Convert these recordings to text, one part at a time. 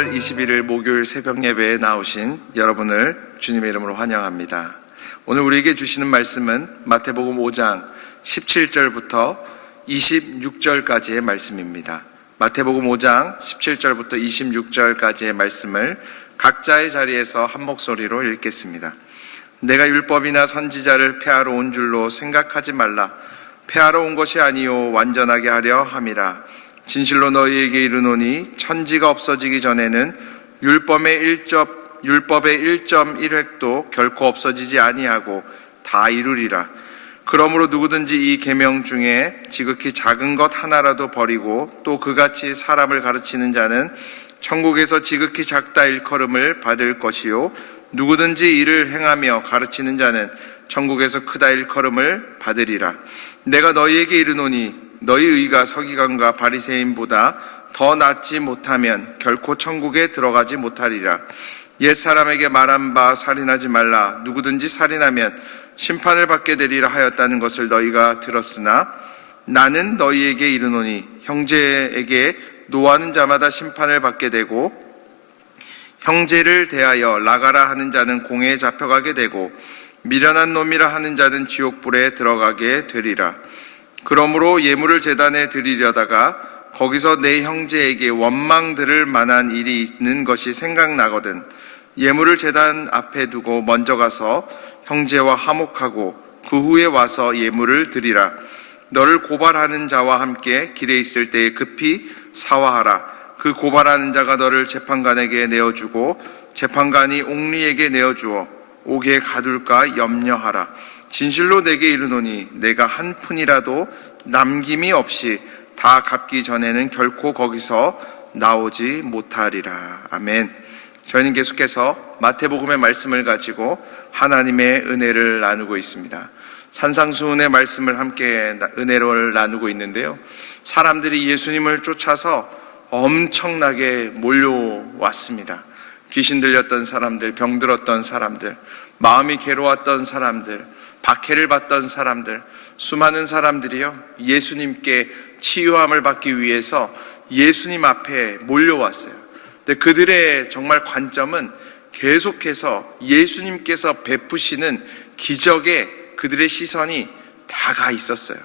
10월 21일 목요일 새벽 예배에 나오신 여러분을 주님의 이름으로 환영합니다. 오늘 우리에게 주시는 말씀은 마태복음 5장 17절부터 26절까지의 말씀입니다. 마태복음 5장 17절부터 26절까지의 말씀을 각자의 자리에서 한 목소리로 읽겠습니다. 내가 율법이나 선지자를 폐하러 온 줄로 생각하지 말라. 폐하러 온 것이 아니요 완전하게 하려 함이라. 진실로 너희에게 이르노니 천지가 없어지기 전에는 율법의 1.1획도 결코 없어지지 아니하고 다 이루리라. 그러므로 누구든지 이 계명 중에 지극히 작은 것 하나라도 버리고 또 그같이 사람을 가르치는 자는 천국에서 지극히 작다 일컬음을 받을 것이요 누구든지 이를 행하며 가르치는 자는 천국에서 크다 일컬음을 받으리라. 내가 너희에게 이르노니 너희 의가 서기관과 바리새인보다 더 낫지 못하면 결코 천국에 들어가지 못하리라. 옛사람에게 말한 바 살인하지 말라. 누구든지 살인하면 심판을 받게 되리라 하였다는 것을 너희가 들었으나 나는 너희에게 이르노니 형제에게 노하는 자마다 심판을 받게 되고 형제를 대하여 나가라 하는 자는 공회에 잡혀가게 되고 미련한 놈이라 하는 자는 지옥불에 들어가게 되리라. 그러므로 예물을 제단에 드리려다가 거기서 내 형제에게 원망 들을 만한 일이 있는 것이 생각나거든 예물을 제단 앞에 두고 먼저 가서 형제와 화목하고 그 후에 와서 예물을 드리라. 너를 고발하는 자와 함께 길에 있을 때에 급히 사화하라. 그 고발하는 자가 너를 재판관에게 내어주고 재판관이 옥리에게 내어주어 옥에 가둘까 염려하라. 진실로 내게 이르노니 내가 한 푼이라도 남김이 없이 다 갚기 전에는 결코 거기서 나오지 못하리라. 아멘. 저희는 계속해서 마태복음의 말씀을 가지고 하나님의 은혜를 나누고 있습니다. 산상수훈의 말씀을 함께 은혜를 나누고 있는데요. 사람들이 예수님을 쫓아서 엄청나게 몰려왔습니다. 귀신 들렸던 사람들, 병들었던 사람들, 마음이 괴로웠던 사람들, 박해를 받던 사람들, 수많은 사람들이요 예수님께 치유함을 받기 위해서 예수님 앞에 몰려왔어요. 근데 그들의 정말 관점은 계속해서 예수님께서 베푸시는 기적에 그들의 시선이 다가 있었어요.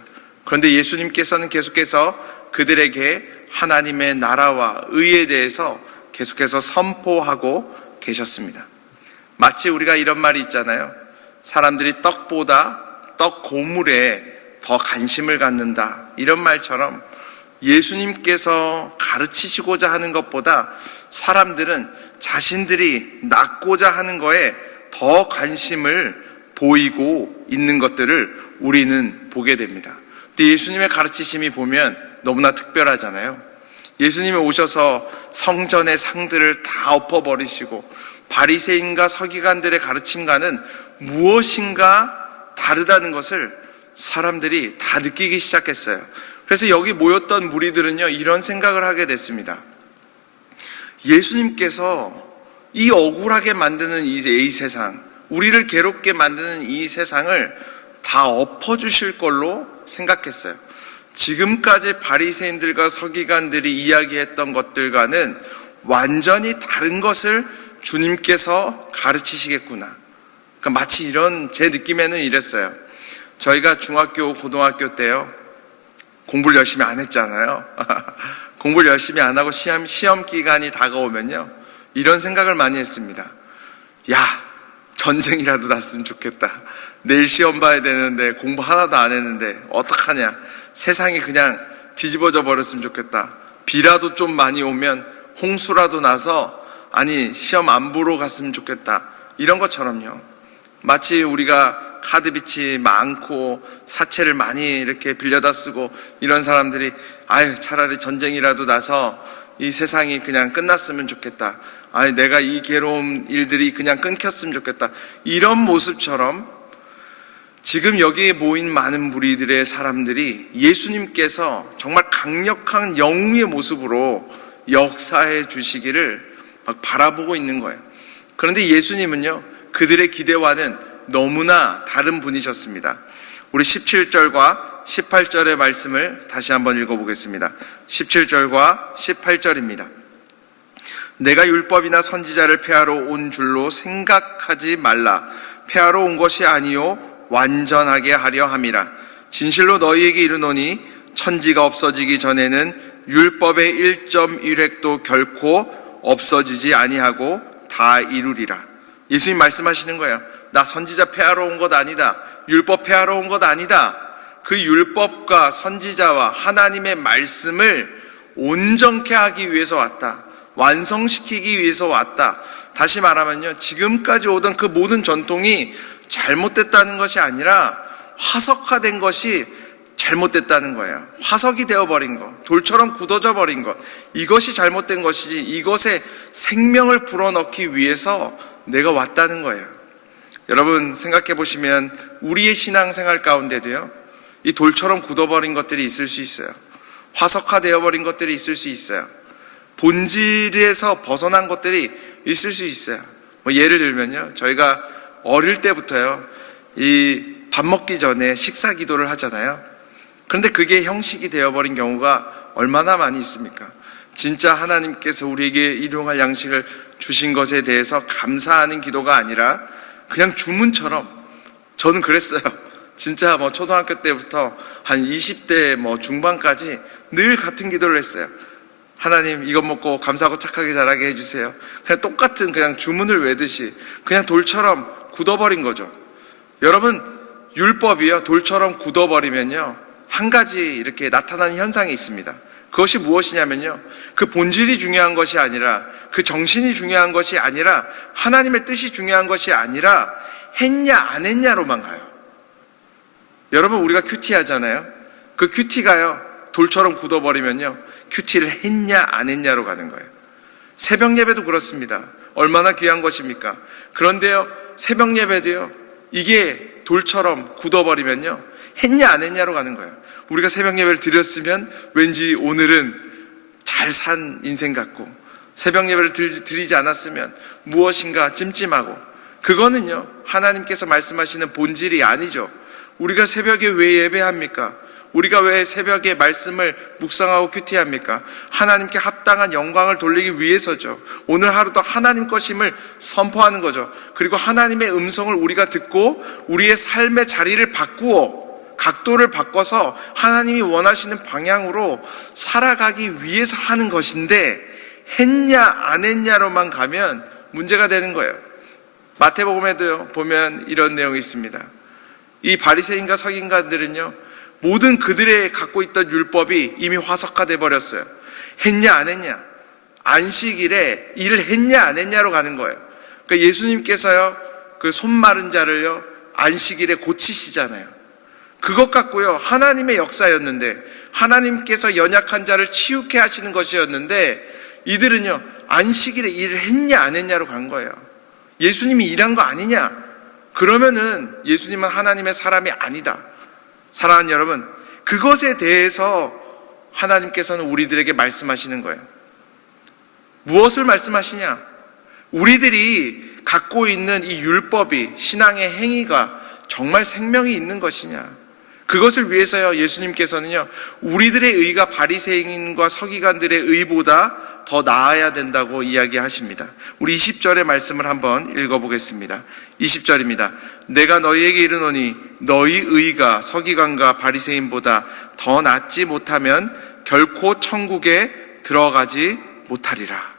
그런데 예수님께서는 계속해서 그들에게 하나님의 나라와 의에 대해서 계속해서 선포하고 계셨습니다. 마치 우리가 이런 말이 있잖아요. 사람들이 떡보다 떡 고물에 더 관심을 갖는다. 이런 말처럼 예수님께서 가르치시고자 하는 것보다 사람들은 자신들이 낳고자 하는 거에 더 관심을 보이고 있는 것들을 우리는 보게 됩니다. 근데 예수님의 가르치심이 보면 너무나 특별하잖아요. 예수님이 오셔서 성전의 상들을 다 엎어버리시고 바리새인과 서기관들의 가르침과는 무엇인가 다르다는 것을 사람들이 다 느끼기 시작했어요. 그래서 여기 모였던 무리들은요 이런 생각을 하게 됐습니다. 예수님께서 이 억울하게 만드는 이 세상, 우리를 괴롭게 만드는 이 세상을 다 엎어주실 걸로 생각했어요. 지금까지 바리새인들과 서기관들이 이야기했던 것들과는 완전히 다른 것을 주님께서 가르치시겠구나. 그러니까 마치 이런 제 느낌에는 이랬어요. 저희가 중학교, 고등학교 때요 공부를 열심히 안 했잖아요. 공부를 열심히 안 하고 시험 기간이 다가오면요 이런 생각을 많이 했습니다. 야, 전쟁이라도 났으면 좋겠다. 내일 시험 봐야 되는데 공부 하나도 안 했는데 어떡하냐. 세상이 그냥 뒤집어져 버렸으면 좋겠다. 비라도 좀 많이 오면 홍수라도 나서 시험 안 보러 갔으면 좋겠다. 이런 것처럼요. 마치 우리가 카드빚이 많고 사채를 많이 이렇게 빌려다 쓰고 이런 사람들이 차라리 전쟁이라도 나서 이 세상이 그냥 끝났으면 좋겠다. 내가 이 괴로운 일들이 그냥 끊겼으면 좋겠다. 이런 모습처럼 지금 여기에 모인 많은 무리들의 사람들이 예수님께서 정말 강력한 영웅의 모습으로 역사해 주시기를 막 바라보고 있는 거예요. 그런데 예수님은요 그들의 기대와는 너무나 다른 분이셨습니다. 우리 17절과 18절의 말씀을 다시 한번 읽어보겠습니다. 17절과 18절입니다. 내가 율법이나 선지자를 폐하러 온 줄로 생각하지 말라. 폐하러 온 것이 아니요 완전하게 하려 함이라. 진실로 너희에게 이르노니 천지가 없어지기 전에는 율법의 1.1획도 결코 없어지지 아니하고 다 이루리라. 예수님 말씀하시는 거예요. 나 선지자 폐하러 온 것 아니다. 율법 폐하러 온 것 아니다. 그 율법과 선지자와 하나님의 말씀을 온전케 하기 위해서 왔다. 완성시키기 위해서 왔다. 다시 말하면요, 지금까지 오던 그 모든 전통이 잘못됐다는 것이 아니라 화석화된 것이 잘못됐다는 거예요. 화석이 되어버린 것, 돌처럼 굳어져 버린 것, 이것이 잘못된 것이지 이것에 생명을 불어넣기 위해서 내가 왔다는 거예요. 여러분 생각해 보시면 우리의 신앙생활 가운데도요, 이 돌처럼 굳어버린 것들이 있을 수 있어요. 화석화되어버린 것들이 있을 수 있어요. 본질에서 벗어난 것들이 있을 수 있어요. 예를 들면요, 저희가 어릴 때부터요, 이 밥 먹기 전에 식사 기도를 하잖아요. 그런데 그게 형식이 되어버린 경우가 얼마나 많이 있습니까? 진짜 하나님께서 우리에게 일용할 양식을 주신 것에 대해서 감사하는 기도가 아니라 그냥 주문처럼, 저는 그랬어요. 진짜 초등학교 때부터 한 20대 중반까지 늘 같은 기도를 했어요. 하나님 이것 먹고 감사하고 착하게 자라게 해주세요. 그냥 똑같은 그냥 주문을 외듯이 그냥 돌처럼 굳어버린 거죠. 여러분, 율법이요, 돌처럼 굳어버리면요, 한 가지 이렇게 나타나는 현상이 있습니다. 그것이 무엇이냐면요, 그 본질이 중요한 것이 아니라, 그 정신이 중요한 것이 아니라, 하나님의 뜻이 중요한 것이 아니라 했냐 안 했냐로만 가요. 여러분, 우리가 큐티 하잖아요. 그 큐티가요, 돌처럼 굳어버리면요, 큐티를 했냐 안 했냐로 가는 거예요. 새벽 예배도 그렇습니다. 얼마나 귀한 것입니까? 그런데요, 새벽 예배도요, 이게 돌처럼 굳어버리면요, 했냐 안 했냐로 가는 거예요. 우리가 새벽 예배를 드렸으면 왠지 오늘은 잘 산 인생 같고, 새벽 예배를 드리지 않았으면 무엇인가 찜찜하고, 그거는요, 하나님께서 말씀하시는 본질이 아니죠. 우리가 새벽에 왜 예배합니까? 우리가 왜 새벽에 말씀을 묵상하고 큐티합니까? 하나님께 합당한 영광을 돌리기 위해서죠. 오늘 하루도 하나님 것임을 선포하는 거죠. 그리고 하나님의 음성을 우리가 듣고 우리의 삶의 자리를 바꾸어, 각도를 바꿔서 하나님이 원하시는 방향으로 살아가기 위해서 하는 것인데, 했냐 안 했냐로만 가면 문제가 되는 거예요. 마태복음에도 보면 이런 내용이 있습니다. 이 바리새인과 서기관들은요, 모든 그들의 갖고 있던 율법이 이미 화석화돼 버렸어요. 했냐 안 했냐, 안식일에 일을 했냐 안 했냐로 가는 거예요. 그러니까 예수님께서요, 그 손 마른 자를요, 안식일에 고치시잖아요. 그것 갖고요, 하나님의 역사였는데, 하나님께서 연약한 자를 치유케 하시는 것이었는데, 이들은요, 안식일에 일을 했냐 안 했냐로 간 거예요. 예수님이 일한 거 아니냐? 그러면은 예수님은 하나님의 사람이 아니다. 사랑하는 여러분, 그것에 대해서 하나님께서는 우리들에게 말씀하시는 거예요. 무엇을 말씀하시냐? 우리들이 갖고 있는 이 율법이, 신앙의 행위가 정말 생명이 있는 것이냐? 그것을 위해서요, 예수님께서는요, 우리들의 의가 바리새인과 서기관들의 의보다 더 나아야 된다고 이야기하십니다. 우리 20절의 말씀을 한번 읽어보겠습니다. 20절입니다. 내가 너희에게 이르노니 너희 의가 서기관과 바리새인보다 더 낫지 못하면 결코 천국에 들어가지 못하리라.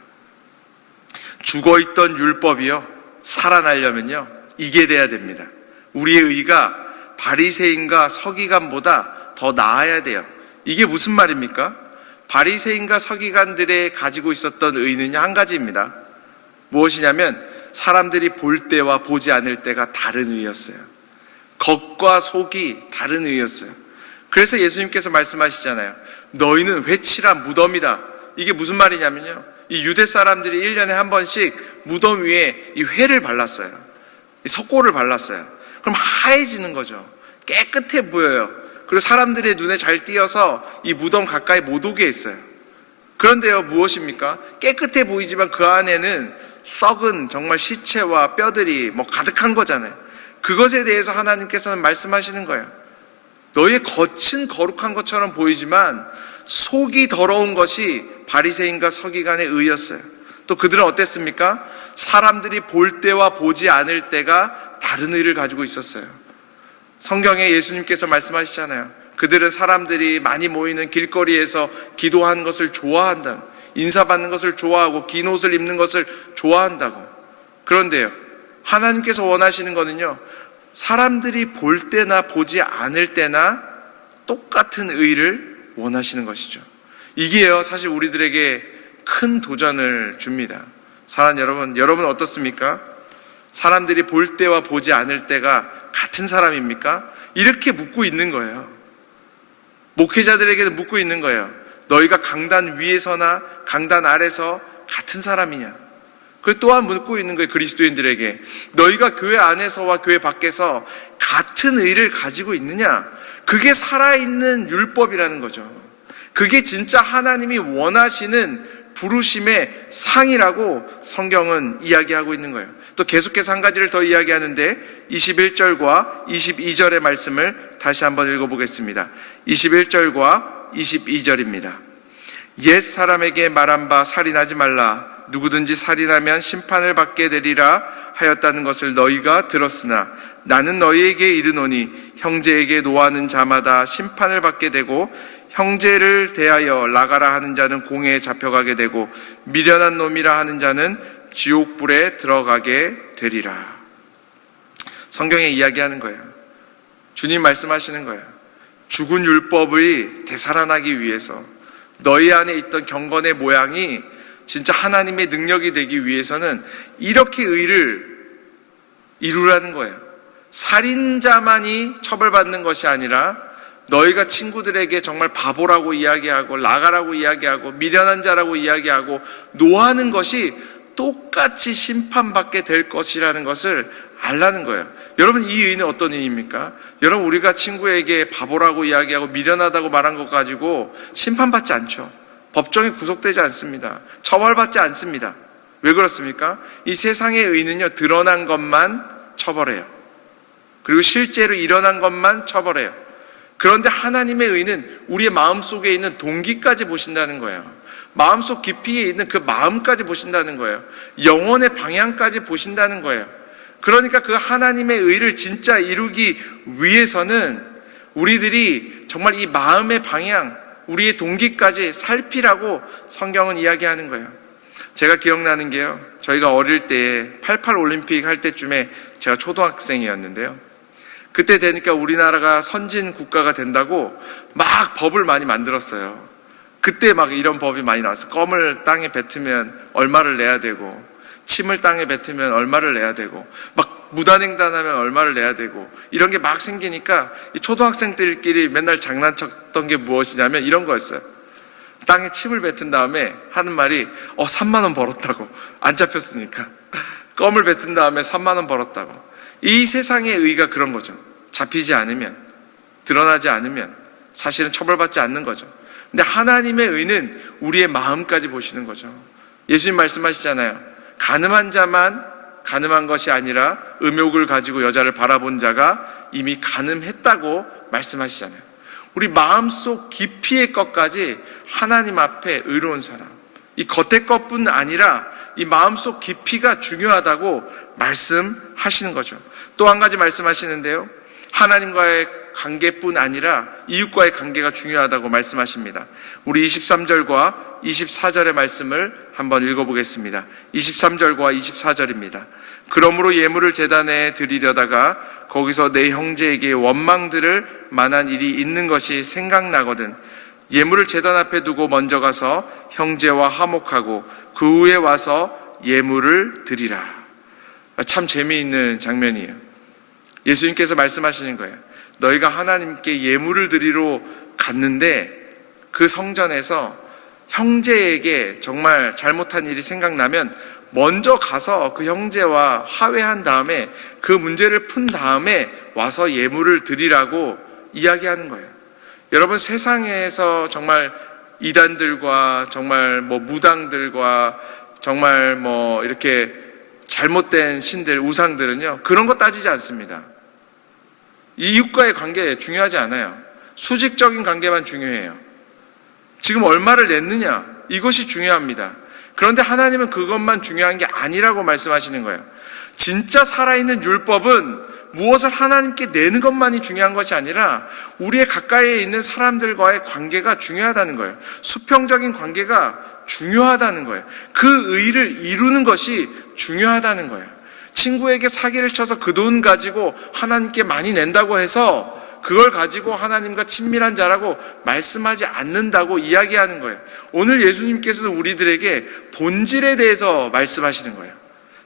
죽어있던 율법이요, 살아나려면요, 이게 돼야 됩니다. 우리의 의가 바리새인과 서기관보다 더 나아야 돼요. 이게 무슨 말입니까? 바리새인과 서기관들의 가지고 있었던 의는요, 한 가지입니다. 무엇이냐면 사람들이 볼 때와 보지 않을 때가 다른 의였어요. 겉과 속이 다른 의였어요. 그래서 예수님께서 말씀하시잖아요. 너희는 회칠한 무덤이다. 이게 무슨 말이냐면요, 이 유대 사람들이 1년에 한 번씩 무덤 위에 이 회를 발랐어요. 이 석고를 발랐어요. 그럼 하얘지는 거죠. 깨끗해 보여요. 그리고 사람들의 눈에 잘 띄어서 이 무덤 가까이 못 오게 했어요. 그런데요, 무엇입니까? 깨끗해 보이지만 그 안에는 썩은 정말 시체와 뼈들이 가득한 거잖아요. 그것에 대해서 하나님께서는 말씀하시는 거예요. 너희의 겉은 거룩한 것처럼 보이지만 속이 더러운 것이 바리새인과 서기관의 의였어요. 또 그들은 어땠습니까? 사람들이 볼 때와 보지 않을 때가 다른 의를 가지고 있었어요. 성경에 예수님께서 말씀하시잖아요. 그들은 사람들이 많이 모이는 길거리에서 기도하는 것을 좋아한다. 인사받는 것을 좋아하고 긴 옷을 입는 것을 좋아한다고. 그런데요, 하나님께서 원하시는 거는요, 사람들이 볼 때나 보지 않을 때나 똑같은 의를 원하시는 것이죠. 이게요, 사실 우리들에게 큰 도전을 줍니다. 사랑하는 여러분 어떻습니까? 사람들이 볼 때와 보지 않을 때가 같은 사람입니까? 이렇게 묻고 있는 거예요. 목회자들에게는 묻고 있는 거예요. 너희가 강단 위에서나 강단 아래서 같은 사람이냐? 그 또한 묻고 있는 거예요. 그리스도인들에게 너희가 교회 안에서와 교회 밖에서 같은 의를 가지고 있느냐? 그게 살아있는 율법이라는 거죠. 그게 진짜 하나님이 원하시는 부르심의 상이라고 성경은 이야기하고 있는 거예요. 또 계속해서 한 가지를 더 이야기하는데 21절과 22절의 말씀을 다시 한번 읽어보겠습니다. 21절과 22절입니다. 옛 사람에게 말한 바 살인하지 말라. 누구든지 살인하면 심판을 받게 되리라 하였다는 것을 너희가 들었으나 나는 너희에게 이르노니 형제에게 노하는 자마다 심판을 받게 되고 형제를 대하여 나가라 하는 자는 공회에 잡혀가게 되고 미련한 놈이라 하는 자는 지옥불에 들어가게 되리라. 성경에 이야기하는 거예요. 주님 말씀하시는 거예요. 죽은 율법이 되살아나기 위해서 너희 안에 있던 경건의 모양이 진짜 하나님의 능력이 되기 위해서는 이렇게 의를 이루라는 거예요. 살인자만이 처벌받는 것이 아니라 너희가 친구들에게 정말 바보라고 이야기하고 나가라고 이야기하고 미련한 자라고 이야기하고 노하는 것이 똑같이 심판받게 될 것이라는 것을 알라는 거예요. 여러분, 이 의는 어떤 의입니까? 여러분, 우리가 친구에게 바보라고 이야기하고 미련하다고 말한 것 가지고 심판받지 않죠. 법정에 구속되지 않습니다. 처벌받지 않습니다. 왜 그렇습니까? 이 세상의 의는요, 드러난 것만 처벌해요. 그리고 실제로 일어난 것만 처벌해요. 그런데 하나님의 의는 우리의 마음속에 있는 동기까지 보신다는 거예요. 마음속 깊이에 있는 그 마음까지 보신다는 거예요. 영혼의 방향까지 보신다는 거예요. 그러니까 그 하나님의 의를 진짜 이루기 위해서는 우리들이 정말 이 마음의 방향, 우리의 동기까지 살피라고 성경은 이야기하는 거예요. 제가 기억나는 게요, 저희가 어릴 때 88 올림픽 할 때쯤에 제가 초등학생이었는데요, 그때 되니까 우리나라가 선진 국가가 된다고 막 법을 많이 만들었어요. 그때 막 이런 법이 많이 나왔어요. 껌을 땅에 뱉으면 얼마를 내야 되고, 침을 땅에 뱉으면 얼마를 내야 되고, 막 무단횡단하면 얼마를 내야 되고, 이런 게 막 생기니까 이 초등학생들끼리 맨날 장난쳤던 게 무엇이냐면 이런 거였어요. 땅에 침을 뱉은 다음에 하는 말이 3만 원 벌었다고. 안 잡혔으니까. 껌을 뱉은 다음에 3만 원 벌었다고. 이 세상의 의가 그런 거죠. 잡히지 않으면, 드러나지 않으면 사실은 처벌받지 않는 거죠. 근데 하나님의 의는 우리의 마음까지 보시는 거죠. 예수님 말씀하시잖아요. 가늠한 자만 가늠한 것이 아니라 음욕을 가지고 여자를 바라본 자가 이미 가늠했다고 말씀하시잖아요. 우리 마음속 깊이의 것까지 하나님 앞에 의로운 사람, 이 겉의 것뿐 아니라 이 마음속 깊이가 중요하다고 말씀하시는 거죠. 또 한 가지 말씀하시는데요, 하나님과의 관계뿐 아니라 이웃과의 관계가 중요하다고 말씀하십니다. 우리 23절과 24절의 말씀을 한번 읽어보겠습니다. 23절과 24절입니다. 그러므로 예물을 제단에 드리려다가 거기서 내 형제에게 원망 들을 만한 일이 있는 것이 생각나거든 예물을 제단 앞에 두고 먼저 가서 형제와 화목하고 그 후에 와서 예물을 드리라. 참 재미있는 장면이에요. 예수님께서 말씀하시는 거예요. 너희가 하나님께 예물을 드리러 갔는데 그 성전에서 형제에게 정말 잘못한 일이 생각나면 먼저 가서 그 형제와 화해한 다음에 그 문제를 푼 다음에 와서 예물을 드리라고 이야기하는 거예요. 여러분, 세상에서 정말 이단들과 정말 무당들과 정말 이렇게 잘못된 신들, 우상들은요, 그런 거 따지지 않습니다. 이웃과의 관계 중요하지 않아요. 수직적인 관계만 중요해요. 지금 얼마를 냈느냐, 이것이 중요합니다. 그런데 하나님은 그것만 중요한 게 아니라고 말씀하시는 거예요. 진짜 살아있는 율법은 무엇을 하나님께 내는 것만이 중요한 것이 아니라 우리의 가까이에 있는 사람들과의 관계가 중요하다는 거예요. 수평적인 관계가 중요하다는 거예요. 그 의를 이루는 것이 중요하다는 거예요. 친구에게 사기를 쳐서 그 돈 가지고 하나님께 많이 낸다고 해서 그걸 가지고 하나님과 친밀한 자라고 말씀하지 않는다고 이야기하는 거예요. 오늘 예수님께서는 우리들에게 본질에 대해서 말씀하시는 거예요.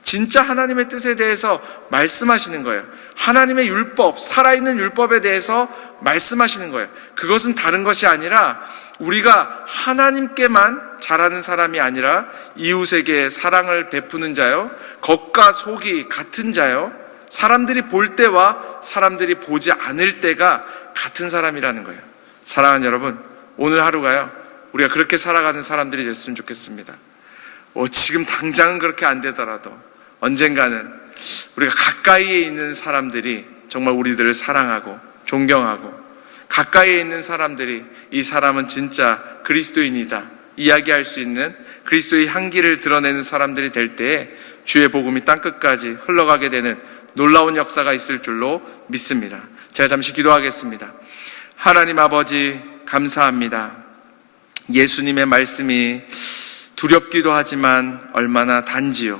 진짜 하나님의 뜻에 대해서 말씀하시는 거예요. 하나님의 율법, 살아있는 율법에 대해서 말씀하시는 거예요. 그것은 다른 것이 아니라 우리가 하나님께만 잘하는 사람이 아니라 이웃에게 사랑을 베푸는 자요, 겉과 속이 같은 자요, 사람들이 볼 때와 사람들이 보지 않을 때가 같은 사람이라는 거예요. 사랑하는 여러분, 오늘 하루가요, 우리가 그렇게 살아가는 사람들이 됐으면 좋겠습니다. 지금 당장은 그렇게 안 되더라도 언젠가는 우리가 가까이에 있는 사람들이 정말 우리들을 사랑하고 존경하고, 가까이에 있는 사람들이 이 사람은 진짜 그리스도인이다 이야기할 수 있는 그리스도의 향기를 드러내는 사람들이 될 때에 주의 복음이 땅끝까지 흘러가게 되는 놀라운 역사가 있을 줄로 믿습니다. 제가 잠시 기도하겠습니다. 하나님 아버지, 감사합니다. 예수님의 말씀이 두렵기도 하지만 얼마나 단지요.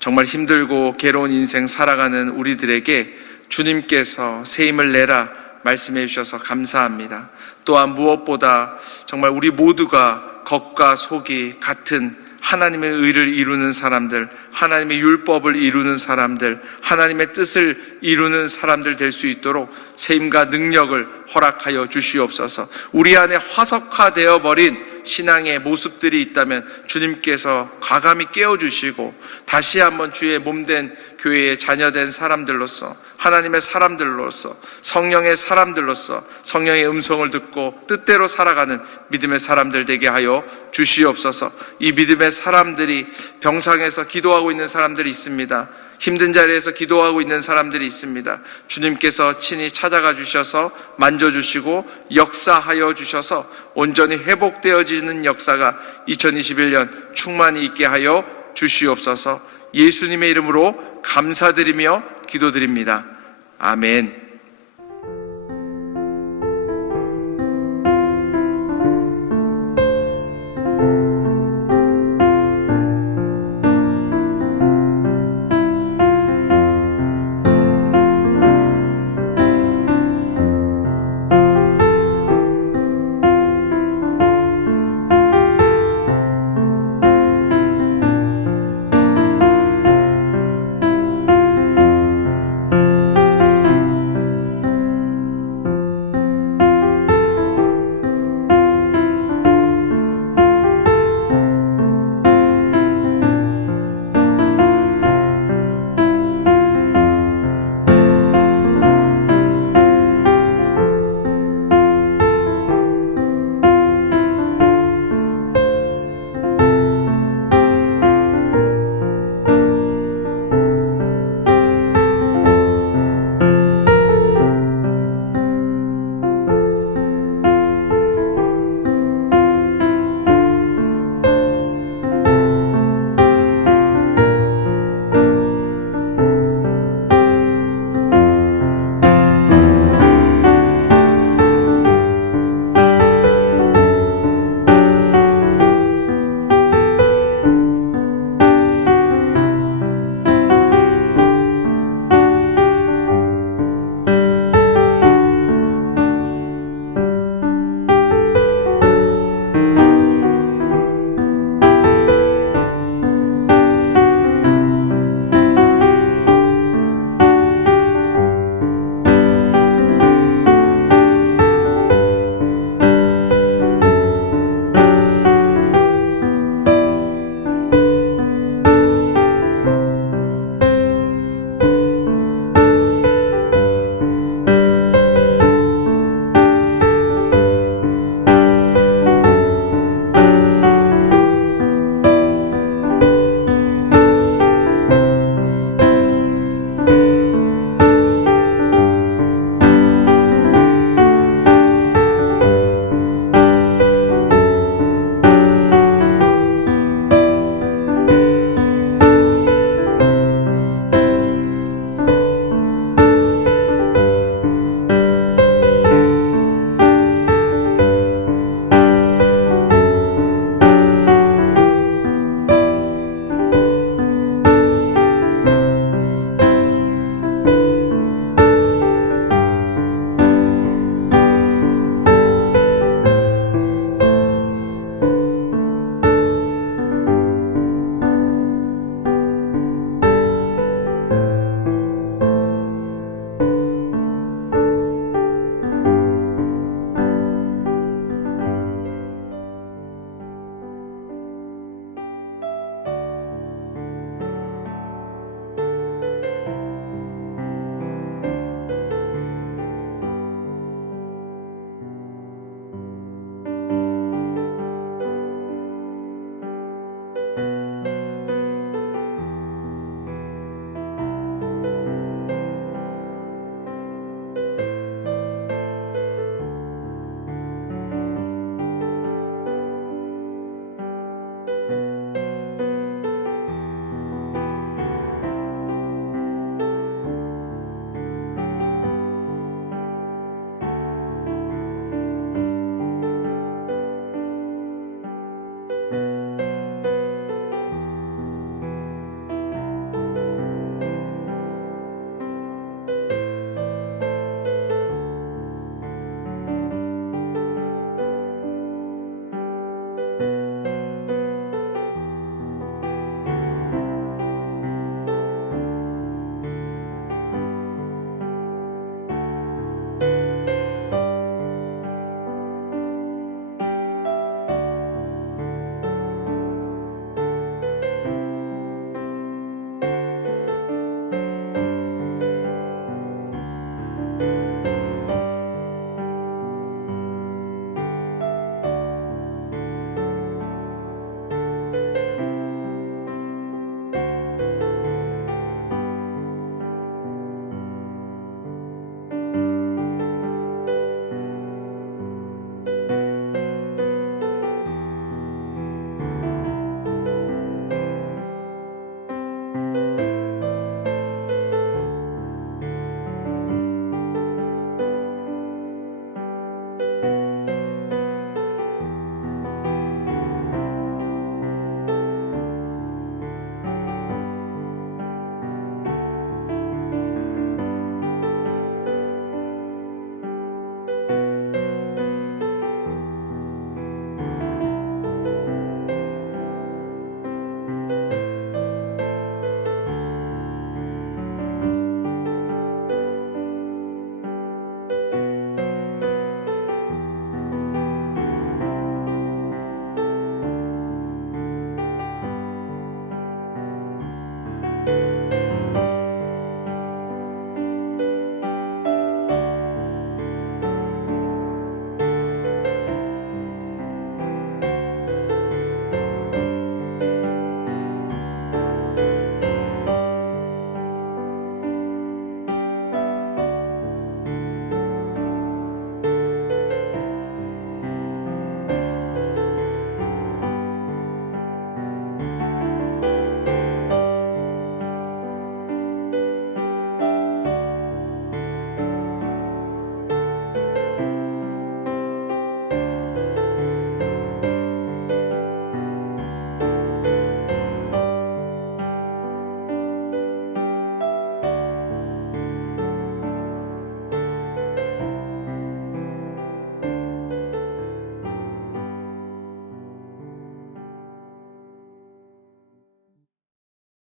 정말 힘들고 괴로운 인생 살아가는 우리들에게 주님께서 새 힘을 내라 말씀해 주셔서 감사합니다. 또한 무엇보다 정말 우리 모두가 겉과 속이 같은 하나님의 의를 이루는 사람들, 하나님의 율법을 이루는 사람들, 하나님의 뜻을 이루는 사람들 될 수 있도록 새 힘과 능력을 허락하여 주시옵소서. 우리 안에 화석화되어 버린 신앙의 모습들이 있다면 주님께서 과감히 깨워주시고 다시 한번 주의 몸된 교회의 자녀된 사람들로서, 하나님의 사람들로서, 성령의 사람들로서 성령의 음성을 듣고 뜻대로 살아가는 믿음의 사람들 되게 하여 주시옵소서. 이 믿음의 사람들이 병상에서 기도하고 있는 사람들이 있습니다. 힘든 자리에서 기도하고 있는 사람들이 있습니다. 주님께서 친히 찾아가 주셔서 만져주시고 역사하여 주셔서 온전히 회복되어지는 역사가 2021년 충만히 있게 하여 주시옵소서. 예수님의 이름으로 감사드리며 기도드립니다. 아멘.